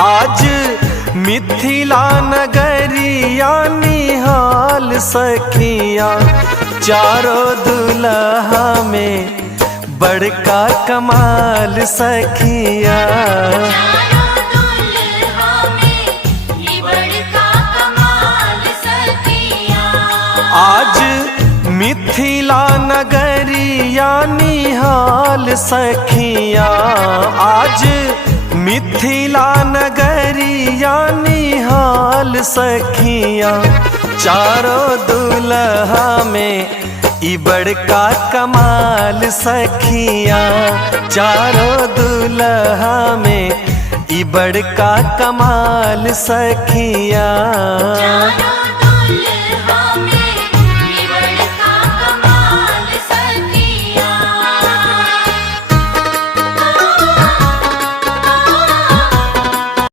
आज मिथिला नगरिया निहाल सखिया, चारों दुल्हा में बड़का कमाल सखिया। आज मिथिला नगरिया निहाल सखिया, आज मिथिला नगरिया निहाल सखिया, चारों दुल्हा में ई बड़का कमाल सखिया, चारों दुल्हा में ई बड़का कमाल सखिया।